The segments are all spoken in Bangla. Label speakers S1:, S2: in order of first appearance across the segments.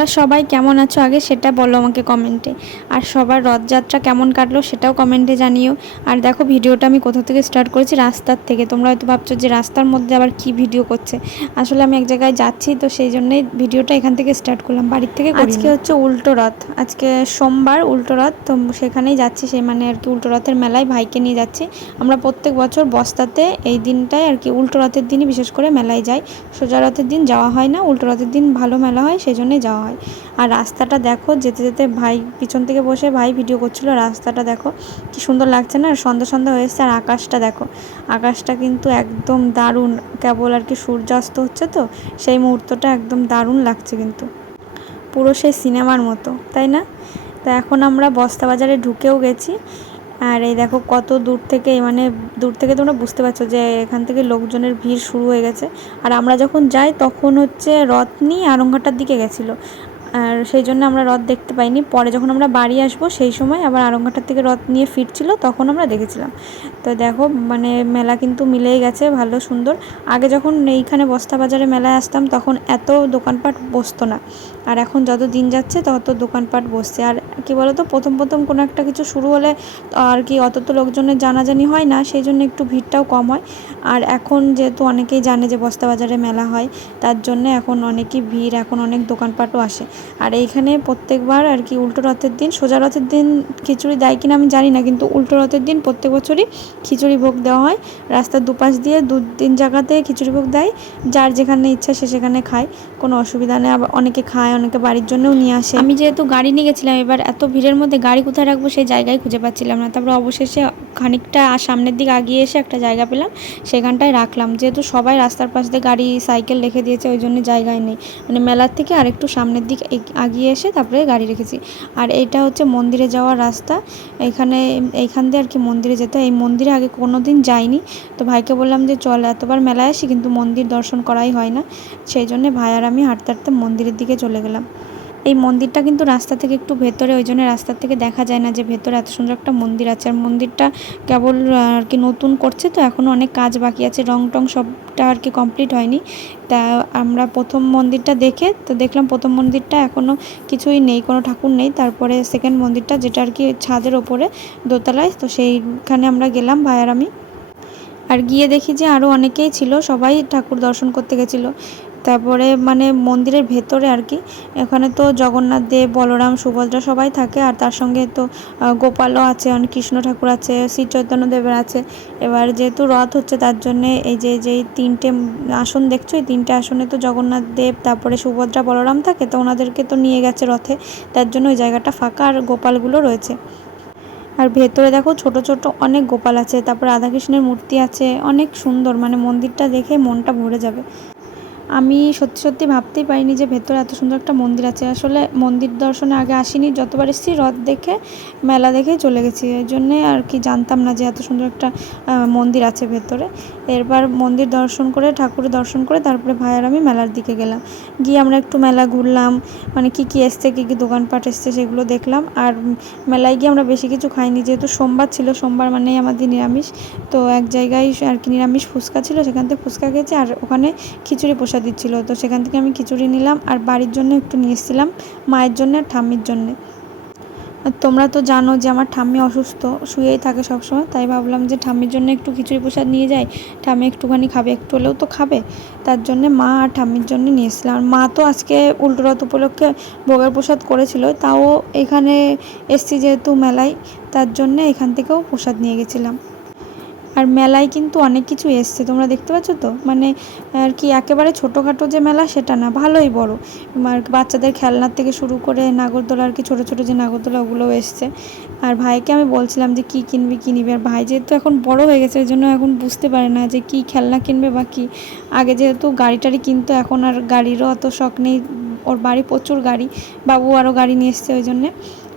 S1: তোমরা সবাই কেমন আছো আগে সেটা বলো আমাকে কমেন্টে আর সবার রথযাত্রা কেমন কাটলো সেটাও কমেন্টে জানিও। আর দেখো ভিডিওটা আমি কোথা থেকে স্টার্ট করেছি? রাস্তার থেকে। তোমরা হয়তো ভাবছ যে রাস্তার মধ্যে আবার কি ভিডিও করছে? আসলে আমি এক জায়গায় যাচ্ছি তো সেই জন্যই ভিডিওটা এখান থেকে স্টার্ট করলাম। বাড়ির থেকে আজকে হচ্ছে উল্টো রথ। আজকে সোমবার উল্টো রথ, তো সেখানেই যাচ্ছি। সেই মানে আর কি উল্টো রথের মেলায় ভাইকে নিয়ে যাচ্ছি। আমরা প্রত্যেক বছর বস্তাতে এই দিনটায় আর কি উল্টো রথের দিনই বিশেষ করে মেলায় যাই। সোজা রথের দিন যাওয়া হয় না, উল্টো রথের দিন ভালো মেলা হয়, সেই জন্যই যাওয়া হয়। আর রাস্তাটা দেখো, যেতে যেতে ভাই পিছন থেকে বসে ভাই ভিডিও করছিল। রাস্তাটা দেখো, কি সুন্দর লাগছে না? সন্ধ্যা সন্ধ্যা হয়ে এসছে আর আকাশটা দেখো। আকাশটা কিন্তু একদম দারুণ। কেবল আর কি সূর্যাস্ত হচ্ছে তো, সেই মুহূর্তটা একদম দারুণ লাগছে কিন্তু। পুরো সেই সিনেমার মতো, তাই না? তো এখন আমরা বস্তা বাজারে ঢুকেও গেছি। আর এই দেখো কত দূর থেকে মানে দূর থেকে তোমরা বুঝতে পারছ যে এখান থেকে লোকজনের ভিড় শুরু হয়ে গেছে। আর আমরা যখন যাই তখন হচ্ছে রথ নিয়ে আরংঘাটার দিকে গেছিল। আর সেই জন্য আমরা রথ দেখতে পাইনি। পরে যখন আমরা বাড়ি আসব সেই সময় আবার আরংঘাটার থেকে রথ নিয়ে ফিরছিল তখন আমরা দেখেছিলাম। তো দেখো মানে মেলা কিন্তু মিলেই গেছে, ভালো, সুন্দর। আগে যখন এইখানে বস্তা বাজারে মেলায় আসতাম তখন এত দোকানপাট বসতো না। আর এখন যত দিন যাচ্ছে তত দোকানপাট বসছে। আর কি বলতো, প্রথম প্রথম কোনো একটা কিছু শুরু হলে আর কি অত তো লোকজনের জানাজানি হয় না, সেই জন্য একটু ভিড়টাও কম হয়। আর এখন যেহেতু অনেকেই জানে যে বস্তা বাজারে মেলা হয়, তার জন্য এখন অনেকই ভিড়, এখন অনেক দোকানপাটও আসে। আর এইখানে প্রত্যেকবার আর কি উল্টো রথের দিন, সোজা রথের দিন খিচুড়ি দেয় কিনা আমি জানি না, কিন্তু উল্টো রথের দিন প্রত্যেক বছরই খিচুড়ি ভোগ দেওয়া হয়। রাস্তার দুপাশ দিয়ে দু তিন জায়গাতে খিচুড়ি ভোগ দেয়, যার যেখানে ইচ্ছা সে সেখানে খায়। কোনো অসুবিধা নেই। আবার অনেকে খায়, অনেকে বাড়ির জন্যও নিয়ে আসে। আমি যেহেতু গাড়ি নিয়ে গেছিলাম, এবার এত ভিড়ের মধ্যে গাড়ি কোথায় রাখব সেই জায়গায় খুঁজে পাচ্ছিলাম না। তারপরে অবশেষে খানিকটা সামনের দিকে আগিয়ে এসে একটা জায়গা পেলাম, সেখানটায় রাখলাম। যেহেতু সবাই রাস্তার পাশ দিয়ে গাড়ি, সাইকেল রেখে দিয়েছে, ওই জন্য জায়গায় নেই। মানে মেলার থেকে আরেকটু সামনের দিকে আগিয়ে এসে তারপরে গাড়ি রেখেছি। আর এইটা হচ্ছে মন্দিরে যাওয়ার রাস্তা। এখানে, এইখান দিয়ে আর কি মন্দিরে যেতে। এই মন্দিরে আগে কোনো দিন যাইনি। তো ভাইকে বললাম যে চল, এতবার মেলায় আসি, কিন্তু মন্দির দর্শন করাই হয় না। সেই জন্য ভাই আর আমি হাঁটতে হাঁটতে মন্দিরের দিকে চলে গেলাম। এই মন্দিরটা কিন্তু রাস্তা থেকে একটু ভেতরে, ওই জন্য রাস্তার থেকে দেখা যায় না যে ভেতরে এত সুন্দর একটা মন্দির আছে। আর মন্দিরটা কেবল আর কি নতুন করছে তো এখনও অনেক কাজ বাকি আছে। রং টং সবটা আর কি কমপ্লিট হয়নি। তা আমরা প্রথম মন্দিরটা দেখে, তো দেখলাম প্রথম মন্দিরটা এখনও কিছুই নেই, কোনো ঠাকুর নেই। তারপরে সেকেন্ড মন্দিরটা যেটা আর কি ছাদের ওপরে, দোতলায়, তো সেইখানে আমরা গেলাম, ভাই আর আমি। আর গিয়ে দেখি যে আরও অনেকেই ছিল, সবাই ঠাকুর দর্শন করতে গেছিল। তারপরে মানে মন্দিরের ভেতরে আর কি। এখানে তো জগন্নাথ দেব, বলরাম, সুভদ্রা সবাই থাকে। আর তার সঙ্গে তো গোপালও আছে অনেক কৃষ্ণ ঠাকুর আছে, শ্রী চৈতন্য দেবের আছে। এবার যেহেতু রথ হচ্ছে, তার জন্যে এই যে যে তিনটে আসন দেখছ, এই তিনটে আসনে তো জগন্নাথ দেব, তারপরে সুভদ্রা, বলরাম থাকে, তো ওনাদেরকে তো নিয়ে গেছে রথে। তার জন্য ওই জায়গাটা ফাঁকা, আর গোপালগুলো রয়েছে। আর ভেতরে দেখো, ছোট ছোট অনেক গোপাল আছে। তারপর রাধাকৃষ্ণের মূর্তি আছে, অনেক সুন্দর। মানে মন্দিরটা দেখে মনটা ভরে যাবে। আমি সত্যি সত্যি ভাবতেই পারিনি যে ভেতরে এত সুন্দর একটা মন্দির আছে। আসলে মন্দির দর্শনে আগে আসিনি, যতবার এসেছি রথ দেখে, মেলা দেখে চলে গেছি। এই জন্যে আর কি জানতাম না যে এত সুন্দর একটা মন্দির আছে ভেতরে। এরপর মন্দির দর্শন করে ঠাকুরের দর্শন করে, তারপরে ভাই আর আমি মেলার দিকে গেলাম। গিয়ে আমরা একটু মেলা ঘুরলাম মানে কি কি এসছে, কী কী দোকানপাট এসছে সেগুলো দেখলাম। আর মেলায় গিয়ে আমরা বেশি কিছু খাইনি, যেহেতু সোমবার ছিল, সোমবার মানেই আমাদের নিরামিষ। তো এক জায়গায় আর কি নিরামিষ ফুচকা ছিল, সেখান থেকে ফুচকা খেয়েছি। আর ওখানে খিচুড়ি প্রসাদ দিচ্ছিল। তো সেখান থেকে আমি খিচুড়ি নিলাম আর বাড়ির জন্য একটু নিয়ে এসেছিলাম মায়ের জন্য আর ঠাম্মির জন্যে। আর তোমরা তো জানো যে আমার ঠাম্মি অসুস্থ, শুয়েই থাকে সবসময়। তাই ভাবলাম যে ঠাম্মির জন্য একটু খিচুড়ি প্রসাদ নিয়ে যাই। ঠাম্মি একটুখানি খাবে, একটু হলেও তো খাবে। তার জন্যে মা আর ঠাম্মির জন্য নিয়ে এসেছিলাম। আর মা তো আজকে উল্টো রথ উপলক্ষে ভোগের প্রসাদ করেছিল। তাও এখানে এসছি যেহেতু মেলায়, তার জন্যে এখান থেকেও প্রসাদ নিয়ে গেছিলাম। আর মেলায় কিন্তু অনেক কিছু এসছে, তোমরা দেখতে পাচ্ছ তো? মানে আর কি একেবারে ছোটোখাটো যে মেলা সেটা না, ভালোই বড়। আর বাচ্চাদের খেলনার থেকে শুরু করে নাগরদোলা আর কি ছোটো ছোটো যে নাগরদোলা, ওগুলোও এসছে। আর ভাইকে আমি বলছিলাম যে, কী কিনবি কী নিবি আর ভাই যেহেতু এখন বড় হয়ে গেছে ওই জন্য এখন বুঝতে পারে না যে, কী খেলনা কিনবে বা কী। আগে যেহেতু গাড়ি টাড়ি কিনতো, এখন আর গাড়িরও অত শখ নেই। ওর বাড়ি প্রচুর গাড়ি, বাবু আরও গাড়ি নিয়ে এসছে ওই জন্যে।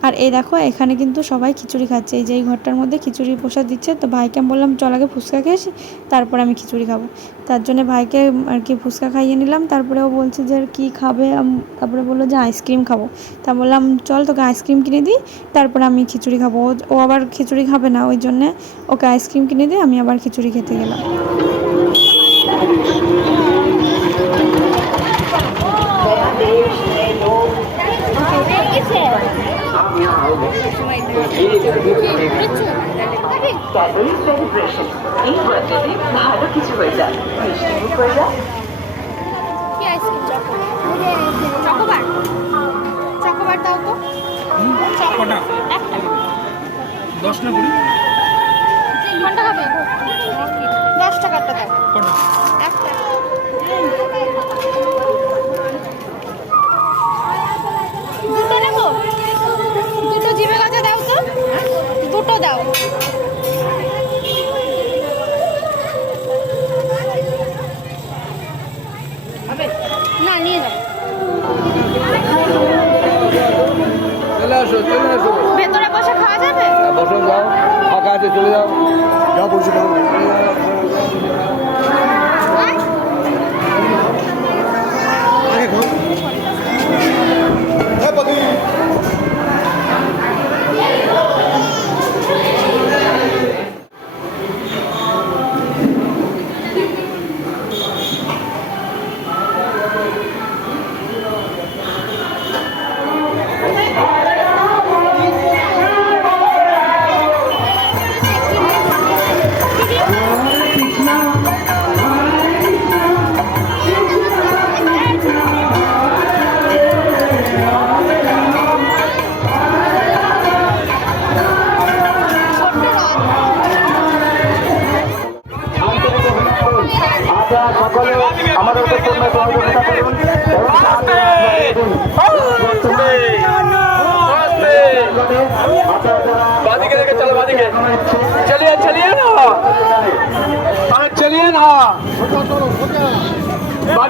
S1: আর এই দেখো, এখানে কিন্তু সবাই খিচুড়ি খাচ্ছে। এই যে এই ঘরটার মধ্যে খিচুড়ি প্রসাদ দিচ্ছে, তো ভাইকে আমি বললাম, চল আগে ফুচকা খেয়ে আসি, তারপর আমি খিচুড়ি খাব। তার জন্য ভাইকে আর কি ফুচকা খাইয়ে নিলাম। তারপরে ও বলছে যে, আর কি খাবে? তারপরে বলল যে, আইসক্রিম খাব। তা বললাম, চল তোকে আইসক্রিম কিনে দিই, তারপরে আমি খিচুড়ি খাব। ও- আবার খিচুড়ি খাবে না, ওই জন্যে ওকে আইসক্রিম কিনে দিয়ে আমি আবার খিচুড়ি খেতে গেলাম।
S2: ক্যালোরি সেলিব্রেশন এই বার্থডেতে ভালো কিছু হয়ে যাক মিষ্টি হয়ে যাক
S3: চকোবার। চকোবার দাও তো
S4: কটা
S3: একটা
S4: দশ না কুড়ি
S3: কোনটা হবে দশ টাকারটা দাও।
S4: কটা?
S3: একটা।
S5: Wow.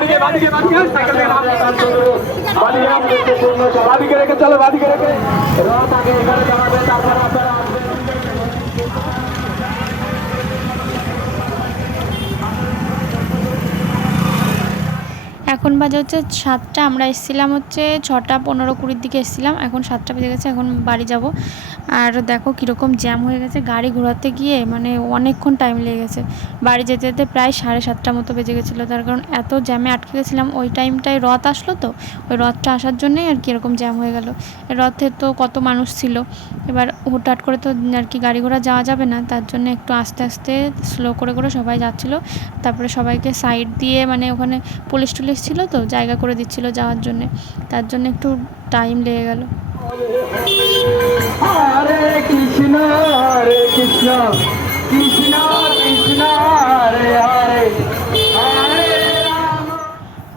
S6: বাদিকে বাদিকে বাদিকে সাইকেল থেকে নাম
S5: বাড়ির আমাদেরকে পূর্ণ সহযোগিতা
S6: বাদিকে রেখে চলো বাদিকে রেখে
S5: রথ আগে এখানে জানাবেন তারপর আপনারা
S1: এখন বাজে হচ্ছে সাতটা, আমরা এসেছিলাম হচ্ছে ছটা পনেরো কুড়ির দিকে এসেছিলাম, এখন সাতটা বেজে গেছে, এখন বাড়ি যাব। আর দেখো কীরকম জ্যাম হয়ে গেছে, গাড়ি ঘোরাতে গিয়ে মানে অনেকক্ষণ টাইম লেগে গেছে। বাড়ি যেতে যেতে প্রায় সাড়ে সাতটা মতো বেজে গেছিল, তার কারণ এত জ্যামে আটকে গেছিলাম, ওই টাইমটায় রথ আসলো তো, ওই রথটা আসার জন্যই আর কি এরকম জ্যাম হয়ে গেল। রথে তো কত মানুষ ছিল, এবার হুটহাট করে তো আর কি গাড়ি ঘোড়া যাওয়া যাবে না, তার জন্য একটু আস্তে আস্তে স্লো করে করে সবাই যাচ্ছিল, তারপরে সবাইকে সাইড দিয়ে মানে ওখানে পুলিশ টুলিশ ছিল তো জায়গা করে দিচ্ছিল যাওয়ার জন্যে। তার জন্য একটু টাইম লেগে গেল।
S5: হরে কৃষ্ণ হরে কৃষ্ণ। কৃষ্ণ কৃষ্ণ হরে হরে। হরে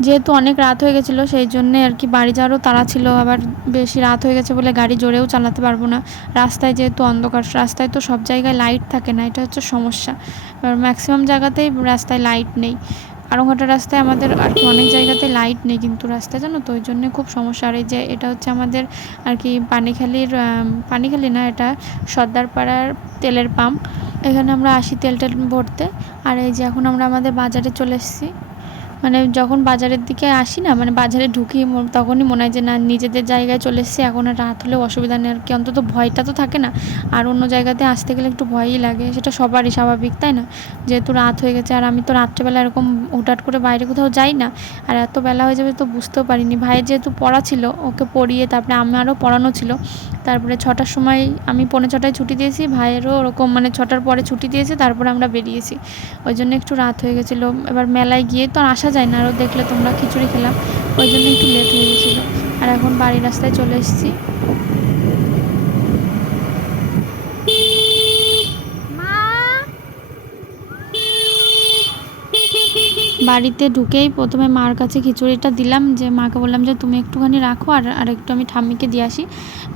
S1: যেহেতু অনেক রাত হয়ে গেছিল সেই জন্যে আর কি বাড়ি যাওয়ারও তাড়া ছিল। আবার বেশি রাত হয়ে গেছে বলে গাড়ি জোরেও চালাতে পারব না। রাস্তায় যেহেতু অন্ধকার রাস্তায় তো সব জায়গায় লাইট থাকে না এটা হচ্ছে সমস্যা। এবার ম্যাক্সিমাম জায়গাতেই রাস্তায় লাইট নেই। আরংঘাটা রাস্তায় আমাদের আর কি অনেক জায়গাতে লাইট নেই কিন্তু রাস্তা জানো তো? ওই জন্যে খুব সমস্যা। আর এই যে এটা হচ্ছে আমাদের আর কি পানিখালির পানিখালি না এটা সর্দারপাড়ার তেলের পাম্প এখানে আমরা আসি তেল টেল ভরতে। আর এই যে এখন আমরা আমাদের বাজারে চলে এসেছি। মানে যখন বাজারের দিকে আসি না মানে বাজারে ঢুকি তখনই মনে হয় যে না, নিজেদের জায়গায় চলে এসেছি, এখন আর রাত হলেও অসুবিধা নেই, আর কি, অন্তত ভয়টা তো থাকে না। আর অন্য জায়গাতে আসতে গেলে একটু ভয়ই লাগে, সেটা সবারই স্বাভাবিক, তাই না? যেহেতু রাত হয়ে গেছে, আর আমি তো রাত্রেবেলা এরকম হুটহাট করে বাইরে কোথাও যাই না, আর এত বেলা হয়ে যাবে তো বুঝতেও পারিনি। ভাইয়ের যেহেতু পড়া ছিল, ওকে পড়িয়ে তারপরে আমারও পড়ানো ছিল, তারপরে ছটার সময় আমি পৌনে ছটায় ছুটি দিয়েছি, ভাইয়েরও ওরকম মানে ছটার পরে ছুটি দিয়েছে, তারপরে আমরা বেরিয়েছি। ওই জন্য একটু রাত হয়ে গেছিল। এবার মেলায় গিয়ে তো আসা যায় না আরও দেখলে তোমরা খিচুড়ি খেলাম ওই জন্য একটু লেট হয়ে গেছিল। আর এখন বাড়ির রাস্তায় চলে এসেছি। বাড়িতে ঢুকেই প্রথমে মার কাছে খিচুড়িটা দিলাম যে মাকে বললাম যে তুমি একটুখানি রাখো আর আর একটু আমি ঠাম্মিকে দিয়ে আসি।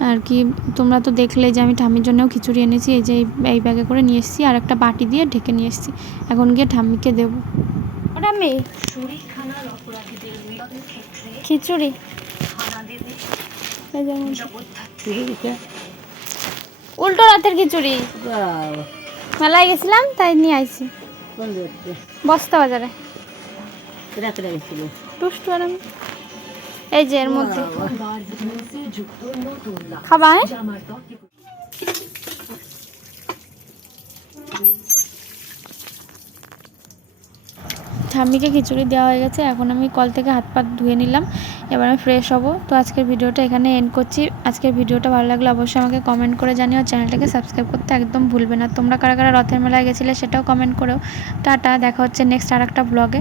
S1: আর কি তোমরা তো দেখলে যে আমি ঠাম্মির জন্যও খিচুড়ি এনেছি এই যে এই- এই ব্যাগে করে নিয়ে এসেছি আর একটা বাটি দিয়ে ঢেকে নিয়ে এসেছি। এখন গিয়ে ঠাম্মিকে দেবো। ওটা মেয়ে খিচুড়ি। উল্টো রাতের খিচুড়ি। মেলায় গেছিলাম তাই নিয়ে আইছি। বস্তা বাজারে। টুস্ট। এই যে এর মধ্যে। খাবা ঠাম্মিকে খিচুড়ি দেওয়া হয়ে গেছে। এখন আমি কল থেকে হাত পা ধুয়ে নিলাম। এবার আমি ফ্রেশ হব। তো আজকের ভিডিওটা এখানে এন্ড করছি। আজকের ভিডিওটা ভালো লাগলে অবশ্যই আমাকে কমেন্ট করে জানিও। চ্যানেলটাকে সাবস্ক্রাইব করতে একদম ভুলবে না। তোমরা কারা কারা রথের মেলায় গেছিলে সেটাও কমেন্ট করো টাটা, দেখা হচ্ছে নেক্সট আর একটা ব্লগে